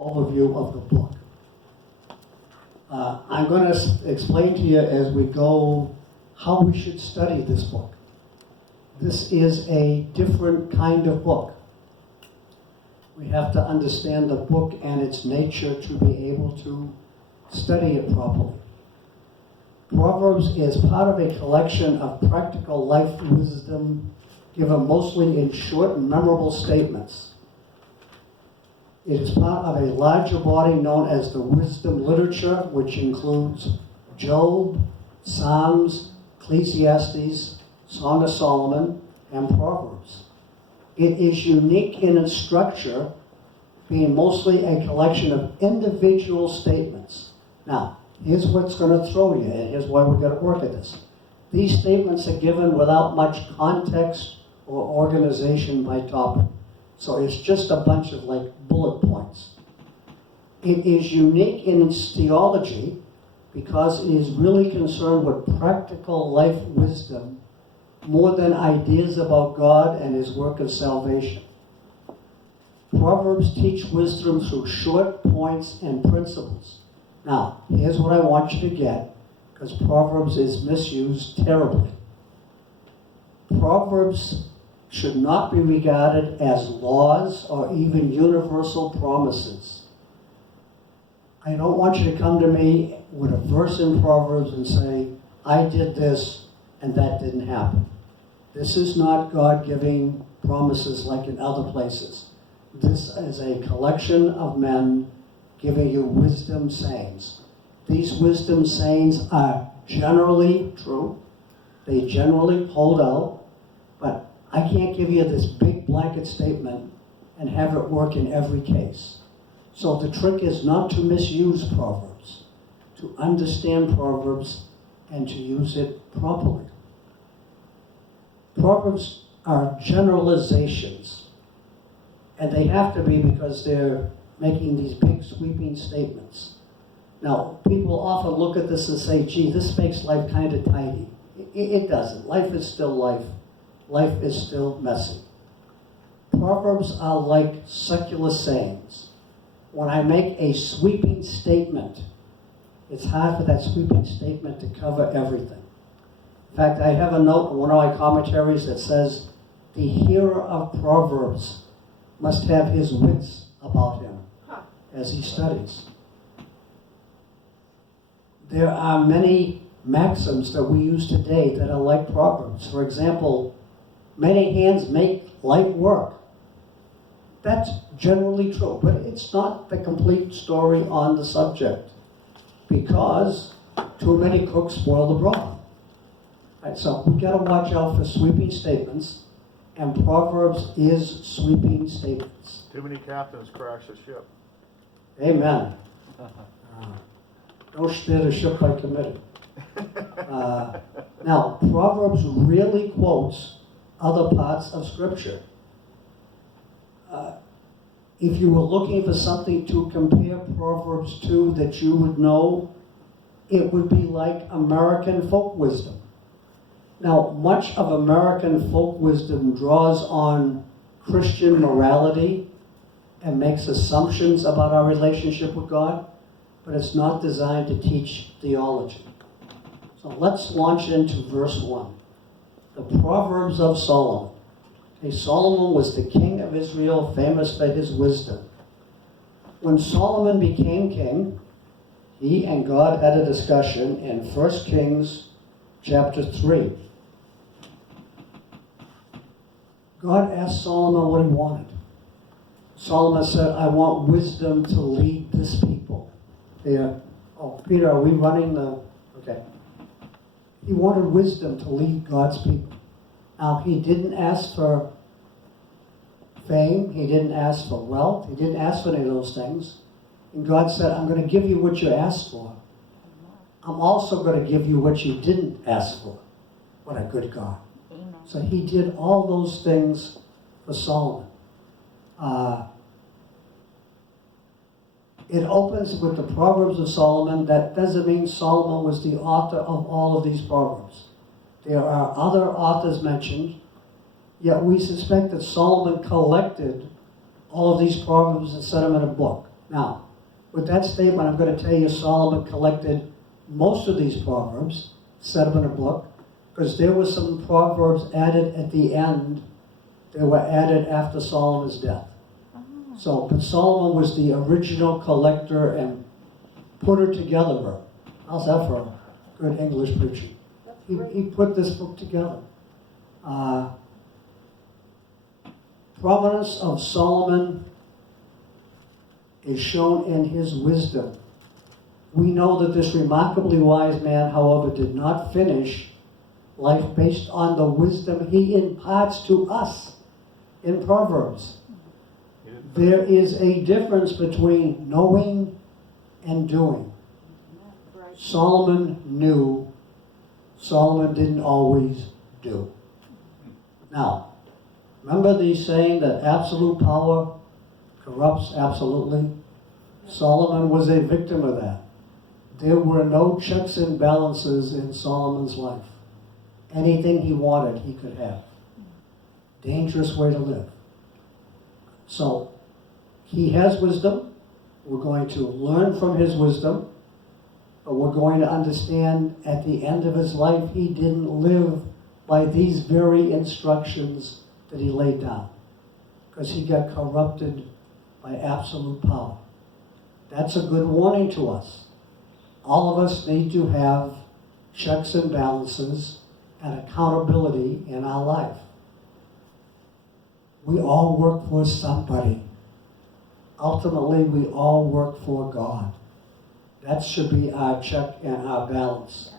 overview of the book. I'm going to explain to you as we go how we should study this book. This is a different kind of book. We have to understand the book and its nature to be able to study it properly. Proverbs is part of a collection of practical life wisdom given mostly in short and memorable statements. It is part of a larger body known as the wisdom literature, which includes Job, Psalms, Ecclesiastes, Song of Solomon, and Proverbs. It is unique in its structure, being mostly a collection of individual statements. Now, here's what's going to throw you, and here's why we've got to work at this. These statements are given without much context or organization by topic. So it's just a bunch of like bullet points. It is unique in its theology because it is really concerned with practical life wisdom more than ideas about God and his work of salvation. Proverbs teach wisdom through short points and principles. Now, here's what I want you to get, because Proverbs is misused terribly. Proverbs should not be regarded as laws or even universal promises. I don't want you to come to me with a verse in Proverbs and say, I did this and that didn't happen. This is not God giving promises like in other places. This is a collection of men giving you wisdom sayings. These wisdom sayings are generally true. They generally hold out, but I can't give you this big blanket statement and have it work in every case. So the trick is not to misuse Proverbs, to understand Proverbs and to use it properly. Proverbs are generalizations, and they have to be because they're making these big sweeping statements. Now, people often look at this and say, gee, this makes life kind of tidy. It doesn't. Life is still life. Life is still messy. Proverbs are like secular sayings. When I make a sweeping statement, it's hard for that sweeping statement to cover everything. In fact, I have a note in one of my commentaries that says, the hearer of Proverbs must have his wits about him as he studies. There are many maxims that we use today that are like Proverbs. For example, many hands make light work. That's generally true, but it's not the complete story on the subject because too many cooks spoil the broth. Right, so we got to watch out for sweeping statements, and Proverbs is sweeping statements. Too many captains crash the ship. Amen. Don't steer the ship by committee. Now, Proverbs really quotes other parts of Scripture. If you were looking for something to compare Proverbs to that you would know, it would be like American folk wisdom. Now, much of American folk wisdom draws on Christian morality and makes assumptions about our relationship with God, but it's not designed to teach theology. So let's launch into verse 1. The Proverbs of Solomon. Okay, Solomon was the king of Israel, famous for his wisdom. When Solomon became king, he and God had a discussion in 1 Kings chapter 3. God asked Solomon what he wanted. Solomon said, I want wisdom to lead this people. There. Oh, Peter, are we running the... Okay. He wanted wisdom to lead God's people. Now, he didn't ask for fame. He didn't ask for wealth. He didn't ask for any of those things. And God said, I'm going to give you what you asked for. I'm also going to give you what you didn't ask for. What a good God. Amen. So he did all those things for Solomon. It opens with the Proverbs of Solomon. That doesn't mean Solomon was the author of all of these Proverbs. There are other authors mentioned, yet we suspect that Solomon collected all of these Proverbs and set them in a book. Now, with that statement, I'm going to tell you Solomon collected most of these proverbs, set them in a book, because there were some proverbs added at the end. They were added after Solomon's death. So, but Solomon was the original collector and putter together. How's that for good English preaching? He put this book together. Prominence of Solomon is shown in his wisdom. We know that this remarkably wise man, however, did not finish life based on the wisdom he imparts to us in Proverbs. There is a difference between knowing and doing. Solomon knew. Solomon didn't always do. Now, remember the saying that absolute power corrupts absolutely? Solomon was a victim of that. There were no checks and balances in Solomon's life. Anything he wanted, he could have. Dangerous way to live. So, he has wisdom. We're going to learn from his wisdom. But we're going to understand at the end of his life, he didn't live by these very instructions that he laid down. Because he got corrupted by absolute power. That's a good warning to us. All of us need to have checks and balances and accountability in our life. We all work for somebody. Ultimately, we all work for God. That should be our check and our balance.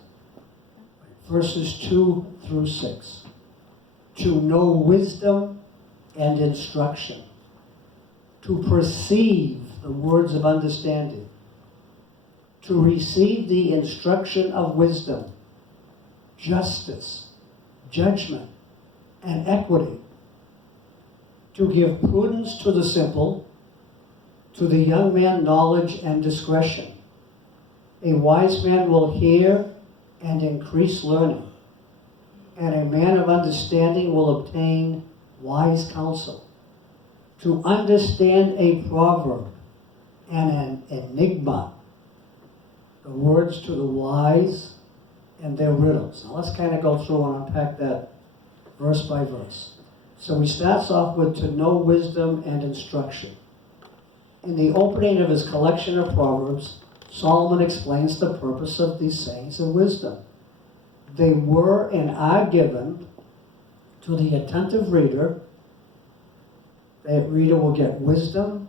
Verses 2 through 6. To know wisdom and instruction. To perceive the words of understanding. To receive the instruction of wisdom, justice, judgment, and equity. To give prudence to the simple, to the young man knowledge and discretion. A wise man will hear and increase learning, and a man of understanding will obtain wise counsel. To understand a proverb and an enigma, the words to the wise and their riddles. Now let's kind of go through and unpack that verse by verse. So he starts off with to know wisdom and instruction. In the opening of his collection of Proverbs, Solomon explains the purpose of these sayings of wisdom. They were and are given to the attentive reader. That reader will get wisdom,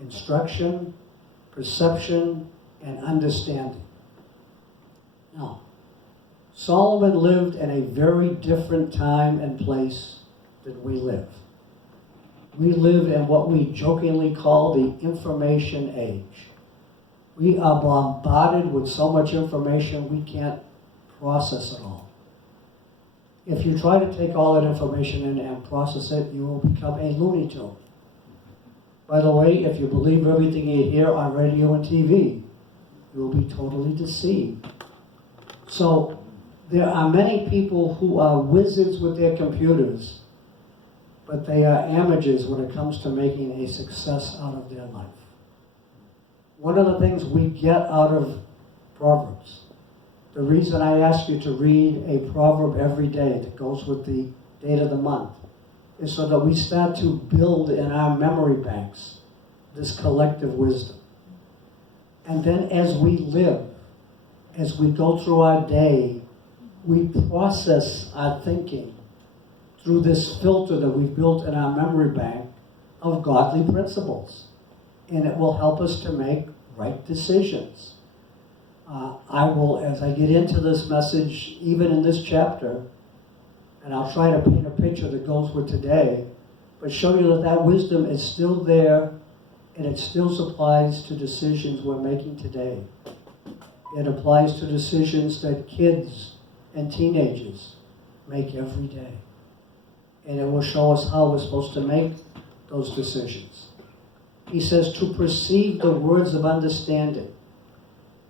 instruction, perception, and understanding. Now, Solomon lived in a very different time and place than we live. We live in what we jokingly call the information age. We are bombarded with so much information we can't process it all. If you try to take all that information in and process it, you will become a Looney Tune. By the way, if you believe everything you hear on radio and TV, you will be totally deceived. So there are many people who are wizards with their computers, but they are amateurs when it comes to making a success out of their life. One of the things we get out of Proverbs, the reason I ask you to read a proverb every day that goes with the date of the month, is so that we start to build in our memory banks this collective wisdom. And then as we live, as we go through our day, we process our thinking through this filter that we've built in our memory bank of godly principles. And it will help us to make right decisions. I will, as I get into this message, even in this chapter, and I'll try to paint a picture that goes with today, but show you that that wisdom is still there, and it still applies to decisions we're making today. It applies to decisions that kids and teenagers make every day. And it will show us how we're supposed to make those decisions. He says to perceive the words of understanding.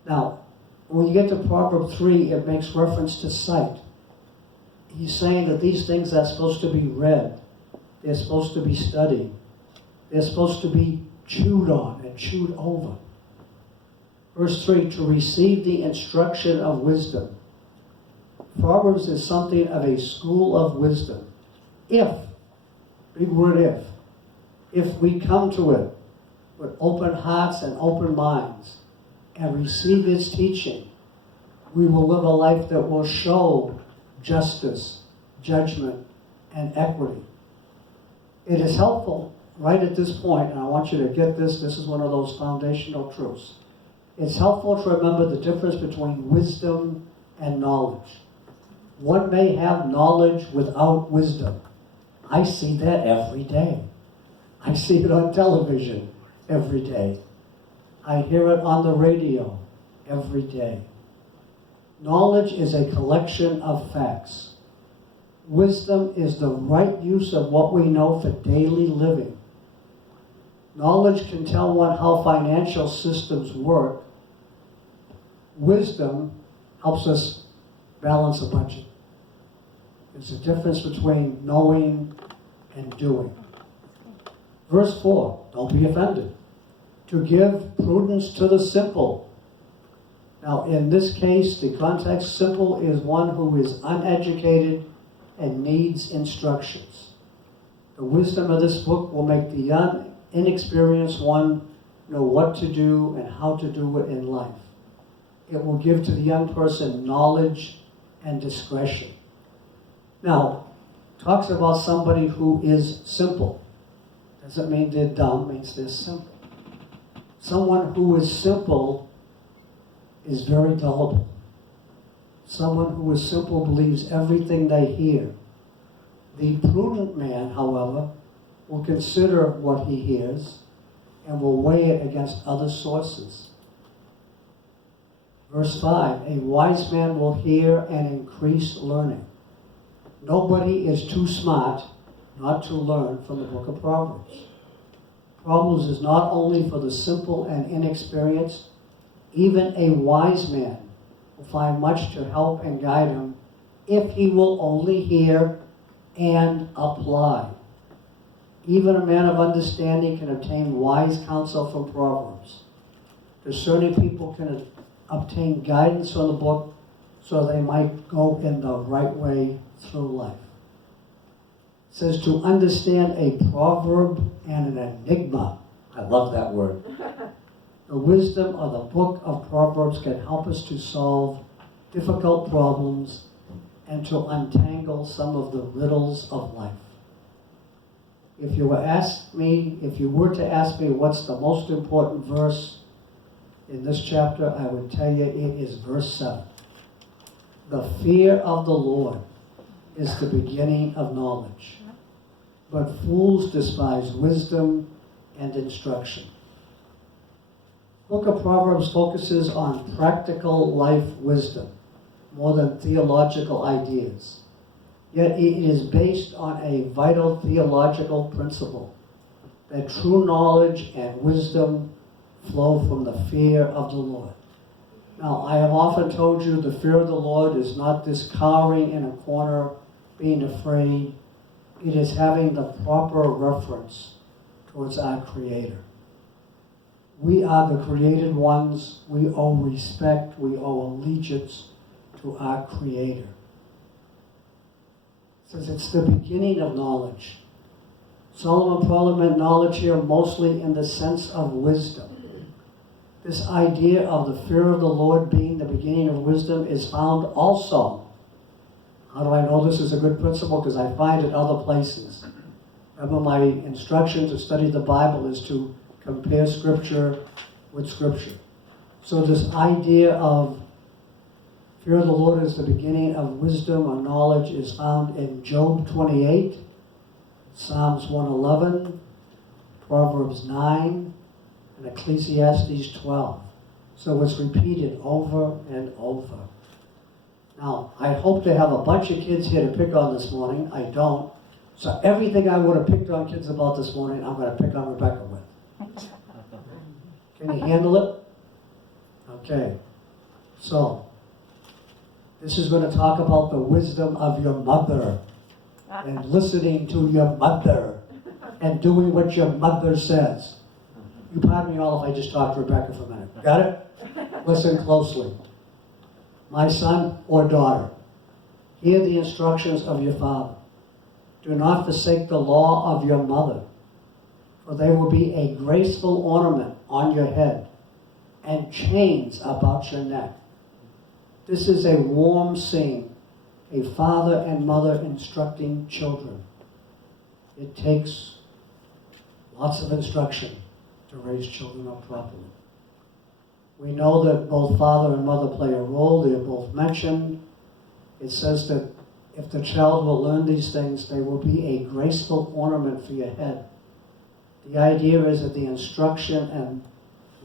Now, when you get to Proverb 3, it makes reference to sight. He's saying that these things are supposed to be read. They're supposed to be studied. They're supposed to be chewed on and chewed over. Verse 3, to receive the instruction of wisdom. Proverbs is something of a school of wisdom. If, big word if we come to it with open hearts and open minds and receive its teaching, we will live a life that will show justice, judgment, and equity. It is helpful right at this point, and I want you to get this is one of those foundational truths. It's helpful to remember the difference between wisdom and knowledge. One may have knowledge without wisdom. I see that every day. I see it on television every day. I hear it on the radio every day. Knowledge is a collection of facts. Wisdom is the right use of what we know for daily living. Knowledge can tell one how financial systems work. Wisdom helps us balance a budget. There's a difference between knowing and doing. Verse 4, don't be offended. To give prudence to the simple. Now, in this case, the context, simple is one who is uneducated and needs instructions. The wisdom of this book will make the young, inexperienced one know what to do and how to do it in life. It will give to the young person knowledge and discretion. Now, talks about somebody who is simple. Doesn't mean they're dumb, means they're simple. Someone who is simple is very gullible. Someone who is simple believes everything they hear. The prudent man, however, will consider what he hears and will weigh it against other sources. Verse 5, a wise man will hear and increase learning. Nobody is too smart not to learn from the book of Proverbs. Proverbs is not only for the simple and inexperienced. Even a wise man will find much to help and guide him if he will only hear and apply. Even a man of understanding can obtain wise counsel from Proverbs. Discerning people can obtain guidance from the book so they might go in the right way through life. It says to understand a proverb and an enigma. I love that word. The wisdom of the book of Proverbs can help us to solve difficult problems and to untangle some of the riddles of life. If you were to ask me what's the most important verse in this chapter, I would tell you it is verse 7. The fear of the Lord is the beginning of knowledge, but fools despise wisdom and instruction. The book of Proverbs focuses on practical life wisdom more than theological ideas. Yet it is based on a vital theological principle that true knowledge and wisdom flow from the fear of the Lord. Now, I have often told you the fear of the Lord is not this cowering in a corner, being afraid. It is having the proper reference towards our Creator. We are the created ones. We owe respect. We owe allegiance to our Creator. It says it's the beginning of knowledge. Solomon probably meant knowledge here mostly in the sense of wisdom. This idea of the fear of the Lord being the beginning of wisdom is found also. How do I know this is a good principle? Because I find it other places. Remember, my instruction to study the Bible is to compare Scripture with Scripture. So this idea of fear of the Lord is the beginning of wisdom or knowledge is found in Job 28, Psalms 111, Proverbs 9, and Ecclesiastes 12. So it's repeated over and over. Now, I hope to have a bunch of kids here to pick on this morning. I don't. So everything I would have picked on kids about this morning, I'm going to pick on Rebecca with. Can you handle it? Okay. So, this is going to talk about the wisdom of your mother and listening to your mother and doing what your mother says. You pardon me all if I just talk to Rebecca for a minute. Got it? Listen closely. My son or daughter, hear the instructions of your father. Do not forsake the law of your mother, for they will be a graceful ornament on your head and chains about your neck. This is a warm scene, a father and mother instructing children. It takes lots of instruction to raise children up properly. We know that both father and mother play a role. They are both mentioned. It says that if the child will learn these things, they will be a graceful ornament for your head. The idea is that the instruction and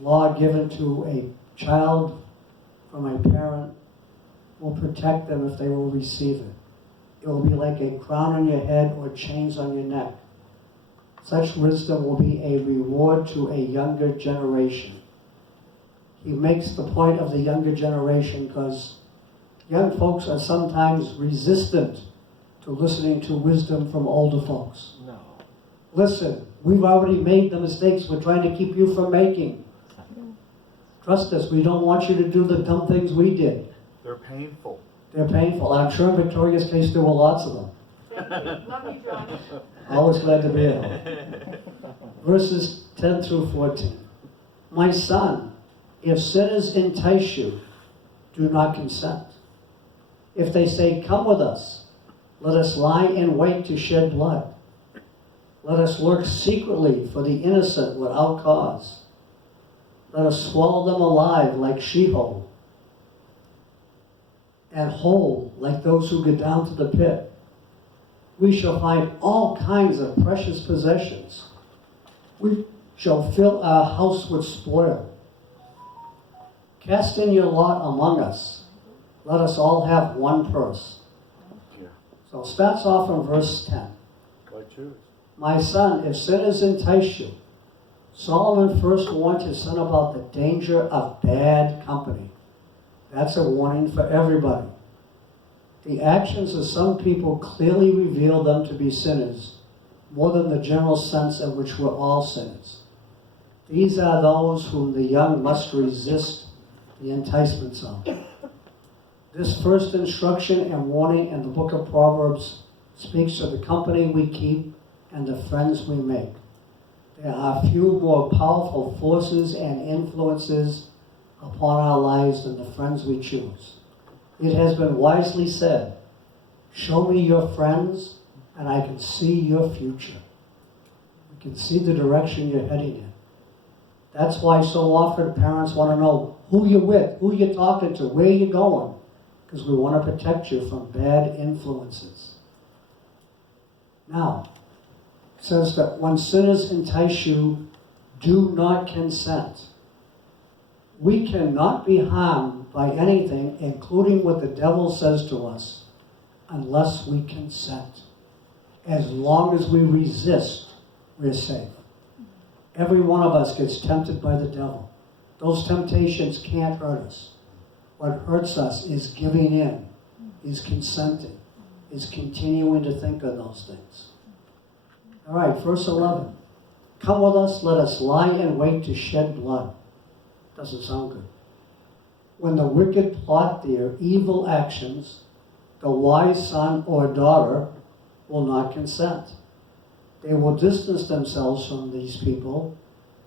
law given to a child from a parent will protect them if they will receive it. It will be like a crown on your head or chains on your neck. Such wisdom will be a reward to a younger generation. He makes the point of the younger generation because young folks are sometimes resistant to listening to wisdom from older folks. No. Listen, we've already made the mistakes we're trying to keep you from making. Trust us, we don't want you to do the dumb things we did. They're painful. They're painful. I'm sure in Victoria's case there were lots of them. Love you, John. Always glad to be here. Verses 10 through 14. My son, if sinners entice you, do not consent. If they say, come with us, let us lie in wait to shed blood. Let us lurk secretly for the innocent without cause. Let us swallow them alive like Sheol, and whole like those who go down to the pit. We shall find all kinds of precious possessions. We shall fill our house with spoil. Cast in your lot among us. Let us all have one purse. Yeah. So it starts off in verse 10. Why choose? My son, if sinners entice you, Solomon first warned his son about the danger of bad company. That's a warning for everybody. The actions of some people clearly reveal them to be sinners, more than the general sense in which we're all sinners. These are those whom the young must resist the enticements of. This first instruction and warning in the book of Proverbs speaks of the company we keep and the friends we make. There are few more powerful forces and influences upon our lives than the friends we choose. It has been wisely said, show me your friends and I can see your future. You can see the direction you're heading in. That's why so often parents want to know who you're with, who you're talking to, where you're going, because we want to protect you from bad influences. Now, it says that when sinners entice you, do not consent. We cannot be harmed by anything, including what the devil says to us, unless we consent. As long as we resist, we're safe. Every one of us gets tempted by the devil. Those temptations can't hurt us. What hurts us is giving in, is consenting, is continuing to think of those things. All right, verse 11. Come with us, let us lie in wait to shed blood. Doesn't sound good. When the wicked plot their evil actions, the wise son or daughter will not consent. They will distance themselves from these people,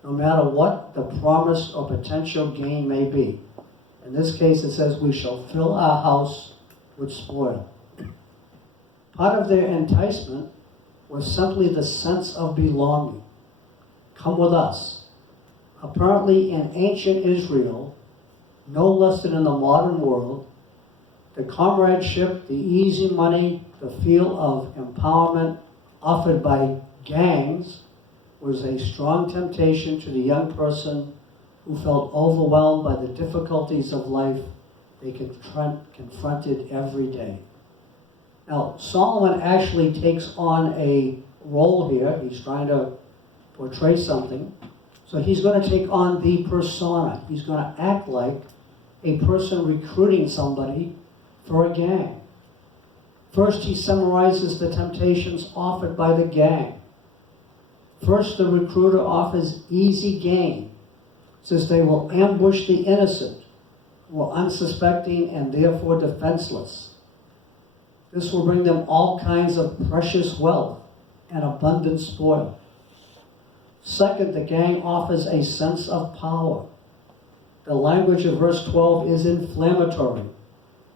no matter what the promise or potential gain may be. In this case, it says, we shall fill our house with spoil. Part of their enticement was simply the sense of belonging. Come with us. Apparently, in ancient Israel, no less than in the modern world, the comradeship, the easy money, the feel of empowerment offered by gangs was a strong temptation to the young person who felt overwhelmed by the difficulties of life they confronted every day. Now, Solomon actually takes on a role here. He's trying to portray something. So he's going to take on the persona. He's going to act like a person recruiting somebody for a gang. First, he summarizes the temptations offered by the gang. First, the recruiter offers easy gain, says they will ambush the innocent, who are unsuspecting and therefore defenseless. This will bring them all kinds of precious wealth and abundant spoil. Second, the gang offers a sense of power. The language of verse 12 is inflammatory.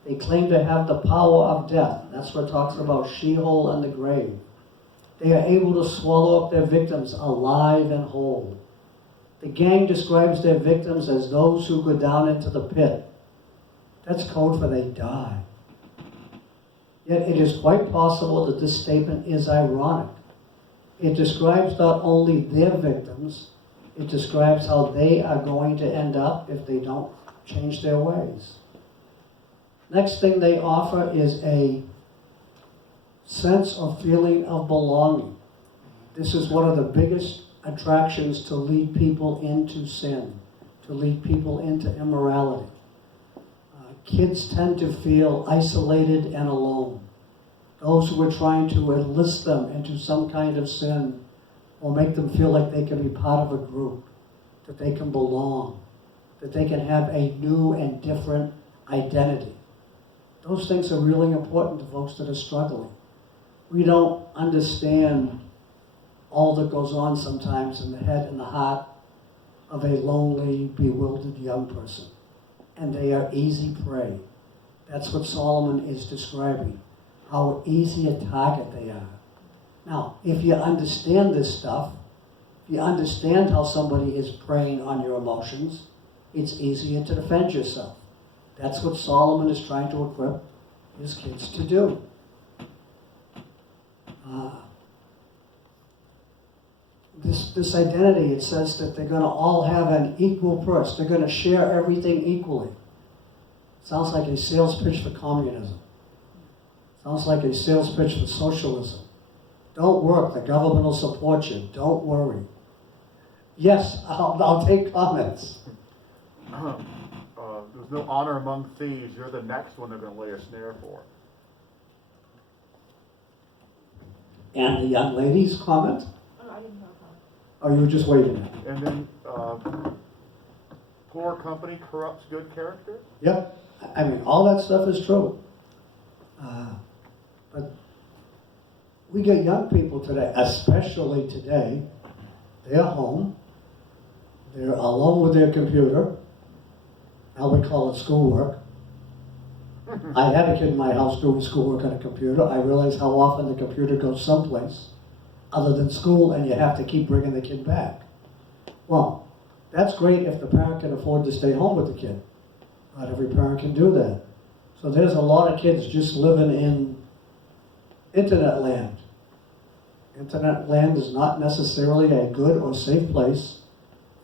They claim to have the power of death. That's what it talks about Sheol and the grave. They are able to swallow up their victims alive and whole. The gang describes their victims as those who go down into the pit. That's code for they die. Yet it is quite possible that this statement is ironic. It describes not only their victims, it describes how they are going to end up if they don't change their ways. Next thing they offer is a sense or feeling of belonging. This is one of the biggest attractions to lead people into sin, to lead people into immorality. Kids tend to feel isolated and alone. Those who are trying to enlist them into some kind of sin or make them feel like they can be part of a group, that they can belong, that they can have a new and different identity. Those things are really important to folks that are struggling. We don't understand all that goes on sometimes in the head and the heart of a lonely, bewildered young person. And they are easy prey. That's what Solomon is describing, how easy a target they are. Now, if you understand this stuff, if you understand how somebody is preying on your emotions, it's easier to defend yourself. That's what Solomon is trying to equip his kids to do. This identity, it says that they're going to all have an equal purse. They're going to share everything equally. Sounds like a sales pitch for communism. Sounds like a sales pitch for socialism. Don't work, the government will support you. Don't worry. Yes, I'll take comments. There's no honor among thieves. You're the next one they're going to lay a snare for. And the young lady's comment? Oh, I didn't have a comment. Oh, you were just waving at me. And then, poor company corrupts good character. Yep. I mean, all that stuff is true. But we get young people today, especially today, they're home, they're alone with their computer. Now we call it schoolwork. I had a kid in my house doing schoolwork on a computer. I realized how often the computer goes someplace other than school, and you have to keep bringing the kid back. Well, that's great if the parent can afford to stay home with the kid. Not every parent can do that. So there's a lot of kids just living in internet land. Internet land is not necessarily a good or safe place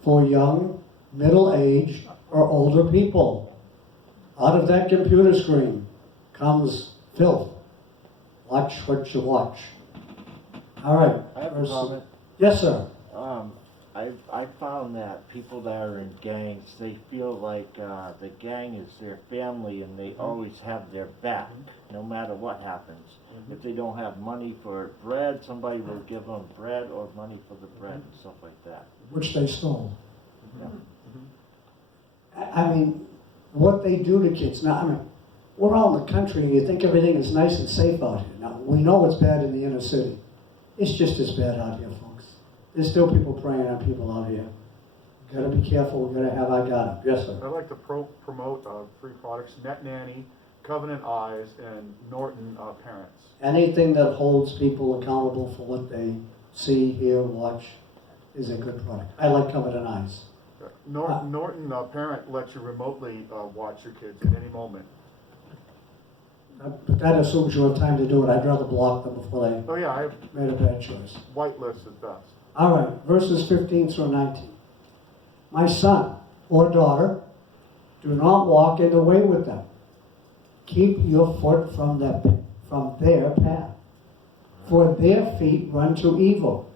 for young, middle-aged, or older people. Out of that computer screen comes filth. Watch what you watch. All right. I have a comment. Yes, sir. I found that people that are in gangs, they feel like the gang is their family and they always have their back, no matter what happens. If they don't have money for bread, somebody will give them bread or money for the bread and stuff like that. Which they stole. Yeah. I mean, what they do to kids. Now, I mean, we're all in the country and you think everything is nice and safe out here. Now, we know it's bad in the inner city. It's just as bad out here, folks. There's still people preying on people out here. We've got to be careful. We've got to have our guard up. Yes, sir. I'd like to promote three products: Net Nanny, Covenant Eyes, and Norton Parents. Anything that holds people accountable for what they see, hear, watch is a good product. I like Covenant Eyes. Norton Parent lets you remotely watch your kids at any moment. But that assumes you have time to do it. I'd rather block them before they Oh yeah, I have made a bad choice. whitelist at best. All right, verses 15 through 19. My son or daughter, do not walk in the way with them. Keep your foot from their path. For their feet run to evil,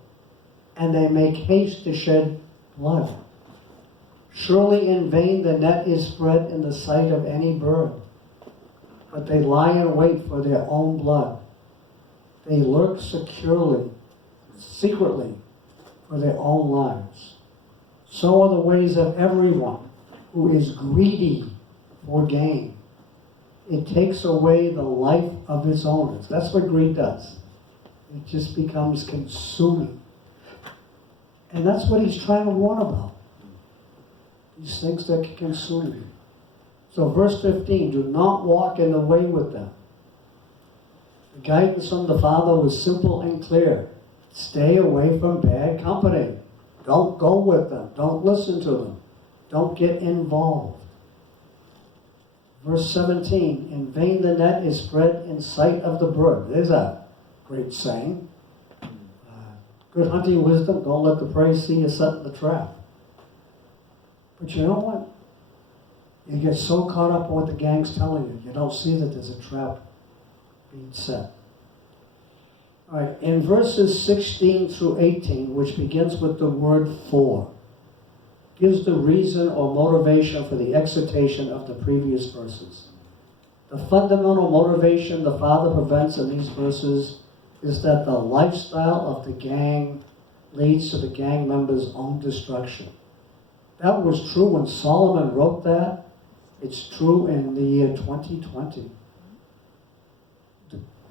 and they make haste to shed blood. Surely in vain the net is spread in the sight of any bird, but they lie in wait for their own blood. They lurk secretly, for their own lives. So are the ways of everyone who is greedy for gain. It takes away the life of its owners. That's what greed does. It just becomes consuming. And that's what he's trying to warn about. These things that can consume you. So verse 15, do not walk in the way with them. The guidance from the Father was simple and clear. Stay away from bad company. Don't go with them. Don't listen to them. Don't get involved. Verse 17, in vain the net is spread in sight of the bird. There's a great saying. Good hunting wisdom, don't let the prey see you set in the trap. But you know what? You get so caught up in what the gang's telling you, you don't see that there's a trap being set. All right, in verses 16 through 18, which begins with the word for, gives the reason or motivation for the exhortation of the previous verses. The fundamental motivation the Father prevents in these verses is that the lifestyle of the gang leads to the gang members' own destruction. That was true when Solomon wrote that. It's true in the year 2020.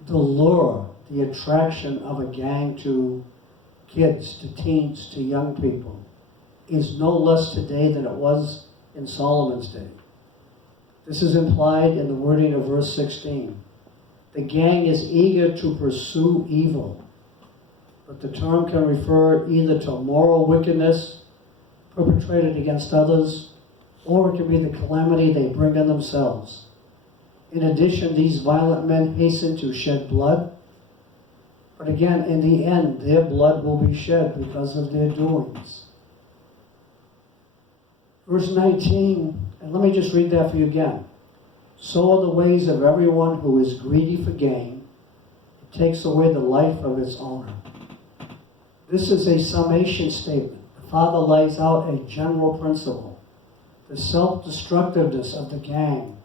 The lure, the attraction of a gang to kids, to teens, to young people is no less today than it was in Solomon's day. This is implied in the wording of verse 16. The gang is eager to pursue evil, but the term can refer either to moral wickedness perpetrated against others, or it can be the calamity they bring on themselves. In addition, these violent men hasten to shed blood, but again, in the end, their blood will be shed because of their doings. Verse 19, and let me just read that for you again. So are the ways of everyone who is greedy for gain. It takes away the life of its owner. This is a summation statement. The Father lays out a general principle. The self-destructiveness of the gang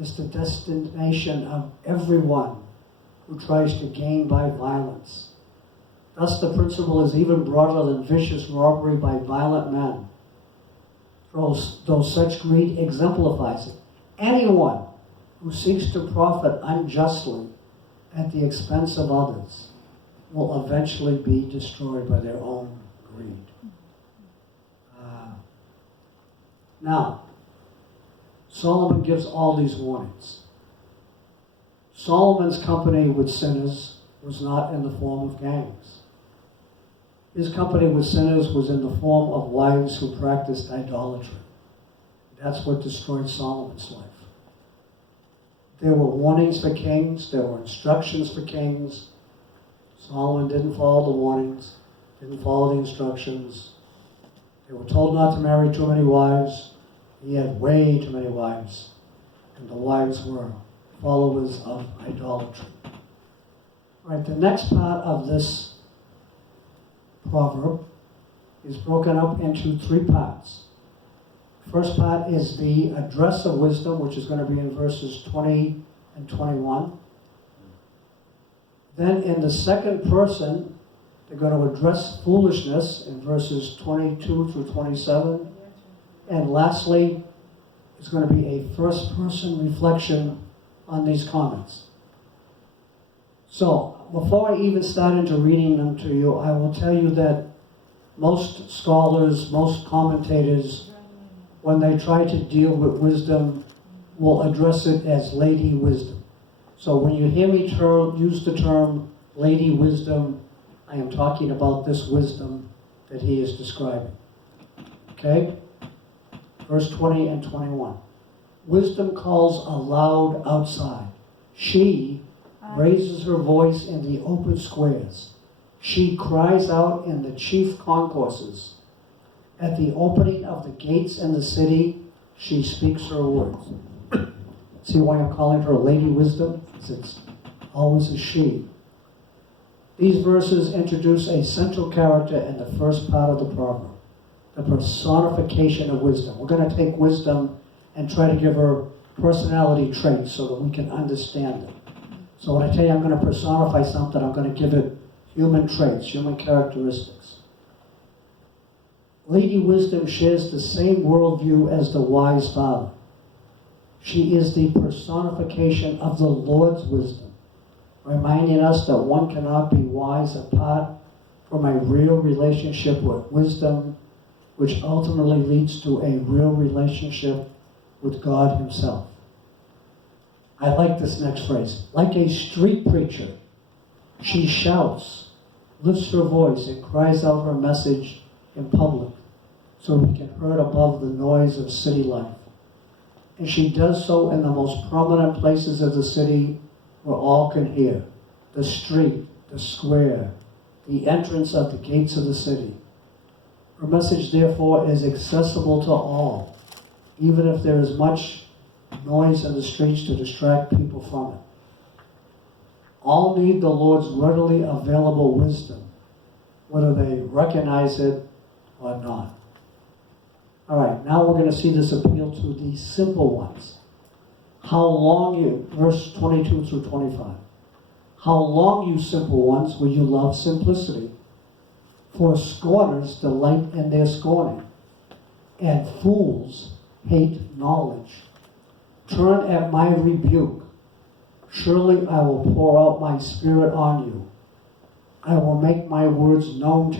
is the destination of everyone who tries to gain by violence. Thus, the principle is even broader than vicious robbery by violent men, though such greed exemplifies it. Anyone who seeks to profit unjustly at the expense of others will eventually be destroyed by their own greed. Now, Solomon gives all these warnings. Solomon's company with sinners was not in the form of gangs. His company with sinners was in the form of wives who practiced idolatry. That's what destroyed Solomon's life. There were warnings for kings. There were instructions for kings. Solomon didn't follow the warnings, didn't follow the instructions. They were told not to marry too many wives. He had way too many wives. And the wives were followers of idolatry. All right, the next part of this proverb is broken up into three parts. First part is the address of wisdom, which is going to be in verses 20 and 21. Then in the second person, they're going to address foolishness in verses 22 through 27. And lastly, it's going to be a first-person reflection on these comments. So, before I even start into reading them to you, I will tell you that most scholars, most commentators, when they try to deal with wisdom, will address it as lady wisdom. So when you hear me use the term lady wisdom, I am talking about this wisdom that he is describing. Okay? Verse 20 and 21. Wisdom calls aloud outside. She raises her voice in the open squares. She cries out in the chief concourses. At the opening of the gates in the city, she speaks her words. See why I'm calling her Lady Wisdom? Because it's always a she. These verses introduce a central character in the first part of the proverb, the personification of wisdom. We're going to take wisdom and try to give her personality traits so that we can understand it. So when I tell you I'm going to personify something, I'm going to give it human traits, human characteristics. Lady Wisdom shares the same worldview as the wise father. She is the personification of the Lord's wisdom, reminding us that one cannot be wise apart from a real relationship with wisdom, which ultimately leads to a real relationship with God Himself. I like this next phrase. Like a street preacher, she shouts, lifts her voice, and cries out her message in public so we can hear it above the noise of city life. And she does so in the most prominent places of the city where all can hear. The street, the square, the entrance of the gates of the city. Her message, therefore, is accessible to all, even if there is much noise in the streets to distract people from it. All need the Lord's readily available wisdom, whether they recognize it or not. All right, now we're going to see this appeal to the simple ones. How long you, verse 22 through 25. How long, you simple ones, will you love simplicity? For scorners delight in their scorning, and fools hate knowledge. Turn at my rebuke. Surely I will pour out my spirit on you. I will make my words known to